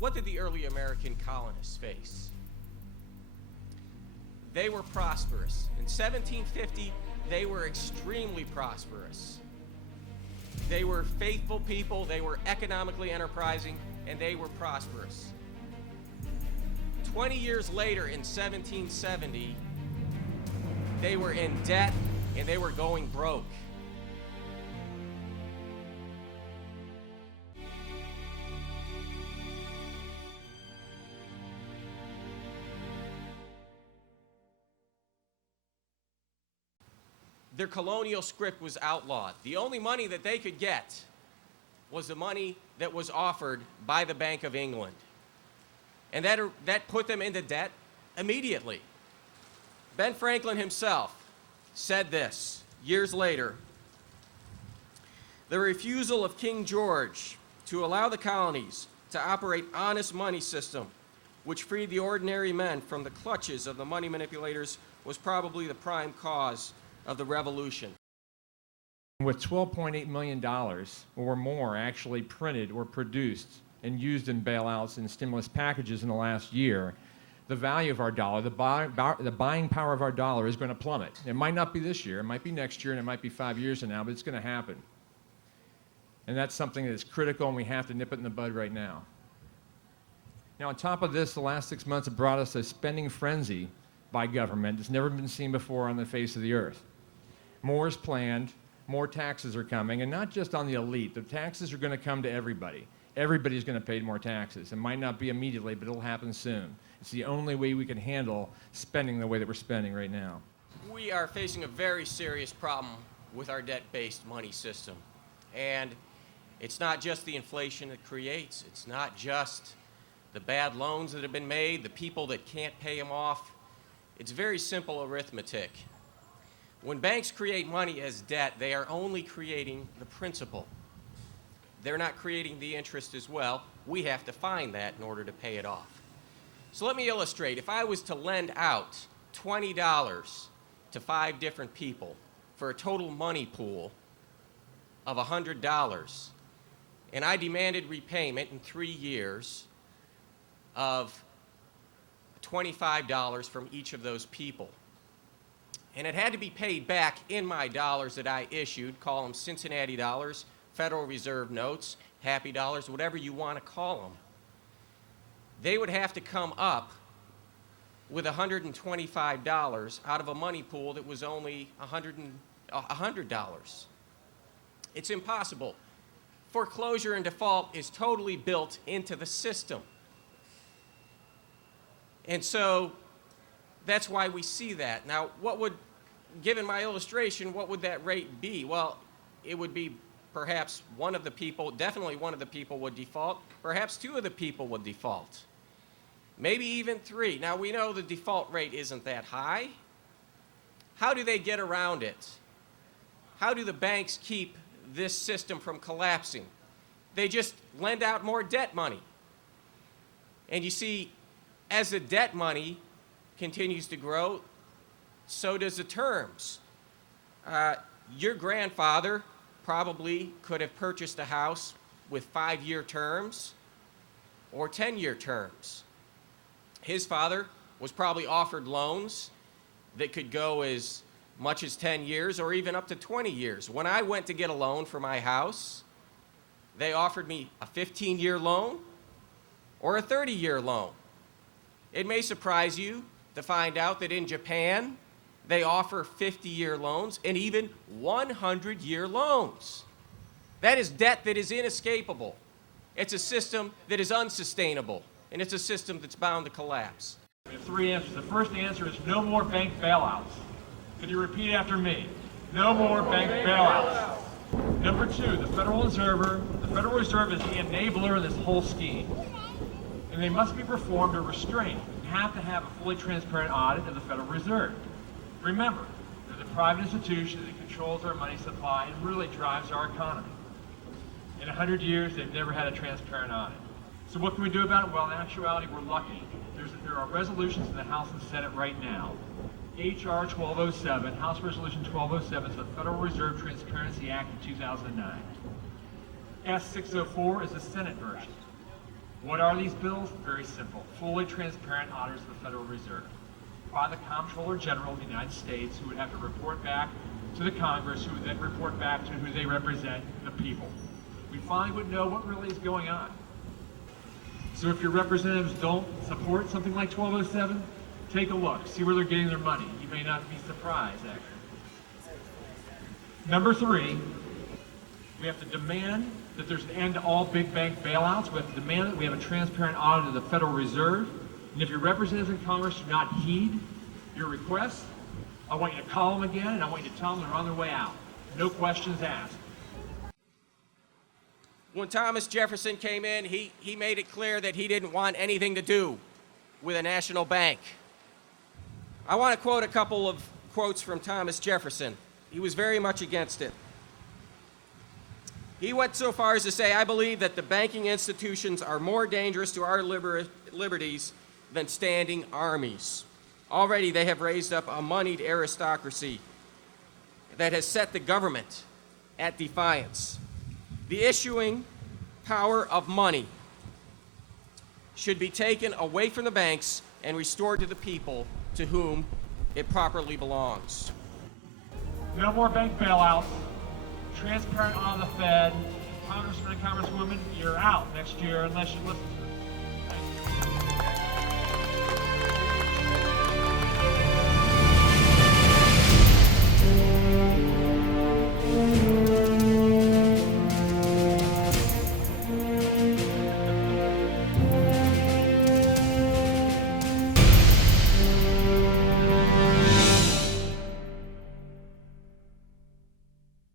What did the early American colonists face? They were prosperous. In 1750, they were extremely prosperous. They were faithful people, they were economically enterprising, and they were prosperous. 20 years later, in 1770, they were in debt and they were going broke. Their colonial script was outlawed. The only money that they could get was the money that was offered by the Bank of England. And that put them into debt immediately. Ben Franklin himself said this years later: the refusal of King George to allow the colonies to operate honest money system, which freed the ordinary men from the clutches of the money manipulators, was probably the prime cause of the revolution. With $12.8 million or more actually printed or produced and used in bailouts and stimulus packages in the last year, the value of our dollar, the buying power of our dollar is going to plummet. It might not be this year, it might be next year, and it might be 5 years from now, but it's going to happen. And that's something that is critical, and we have to nip it in the bud right now. Now, on top of this, the last 6 months have brought us a spending frenzy by government that's never been seen before on the face of the earth. More is planned, more taxes are coming, and not just on the elite. The taxes are going to come to everybody. Everybody's going to pay more taxes. It might not be immediately, but it'll happen soon. It's the only way we can handle spending the way that we're spending right now. We are facing a very serious problem with our debt-based money system. And it's not just the inflation it creates. It's not just the bad loans that have been made, the people that can't pay them off. It's very simple arithmetic. When banks create money as debt, they are only creating the principal. They're not creating the interest as well. We have to find that in order to pay it off. So let me illustrate. If I was to lend out $20 to 5 different people for a total money pool of $100, and I demanded repayment in 3 years of $25 from each of those people, and it had to be paid back in my dollars that I issued, call them Cincinnati dollars, Federal Reserve notes, happy dollars, whatever you want to call them, they would have to come up with $125 out of a money pool that was only $100. It's impossible. Foreclosure and default is totally built into the system. And so that's why we see that. Now, given my illustration, what would that rate be? Well, it would be perhaps one of the people, definitely one of the people would default, perhaps 2 of the people would default, maybe even 3. Now, we know the default rate isn't that high. How do they get around it? How do the banks keep this system from collapsing? They just lend out more debt money. And you see, as the debt money continues to grow, so does the terms. Your grandfather probably could have purchased a house with 5-year terms or 10-year terms. His father was probably offered loans that could go as much as 10 years or even up to 20 years. When I went to get a loan for my house, they offered me a 15-year loan or a 30-year loan. It may surprise you to find out that in Japan, they offer 50-year loans and even 100-year loans. That is debt that is inescapable. It's a system that is unsustainable, and it's a system that's bound to collapse. We have 3 answers. The first answer is no more bank bailouts. Could you repeat after me? No more bank bailouts. Number 2, the Federal Reserve is the enabler of this whole scheme. And they must be reformed or restrained. We have to have a fully transparent audit of the Federal Reserve. Remember, there's a private institution that controls our money supply and really drives our economy. In 100 years, they've never had a transparent audit. So what can we do about it? Well, in actuality, we're lucky. There are resolutions in the House and Senate right now. H.R. 1207, House Resolution 1207 is the Federal Reserve Transparency Act of 2009. S. 604 is the Senate version. What are these bills? Very simple. Fully transparent audits of the Federal Reserve by the Comptroller General of the United States, who would have to report back to the Congress, who would then report back to who they represent, the people. We finally would know what really is going on. So if your representatives don't support something like 1207, take a look, see where they're getting their money. You may not be surprised, actually. Number 3, we have to demand that there's an end to all big bank bailouts. We have to demand that we have a transparent audit of the Federal Reserve. And if your representatives in Congress do not heed your requests, I want you to call them again, and I want you to tell them they're on their way out. No questions asked. When Thomas Jefferson came in, he made it clear that he didn't want anything to do with a national bank. I want to quote a couple of quotes from Thomas Jefferson. He was very much against it. He went so far as to say, "I believe that the banking institutions are more dangerous to our liberties than standing armies. Already they have raised up a moneyed aristocracy that has set the government at defiance. The issuing power of money should be taken away from the banks and restored to the people to whom it properly belongs." No more bank bailouts. Transparent on the Fed. Congressman and Congresswoman, you're out next year unless you listen to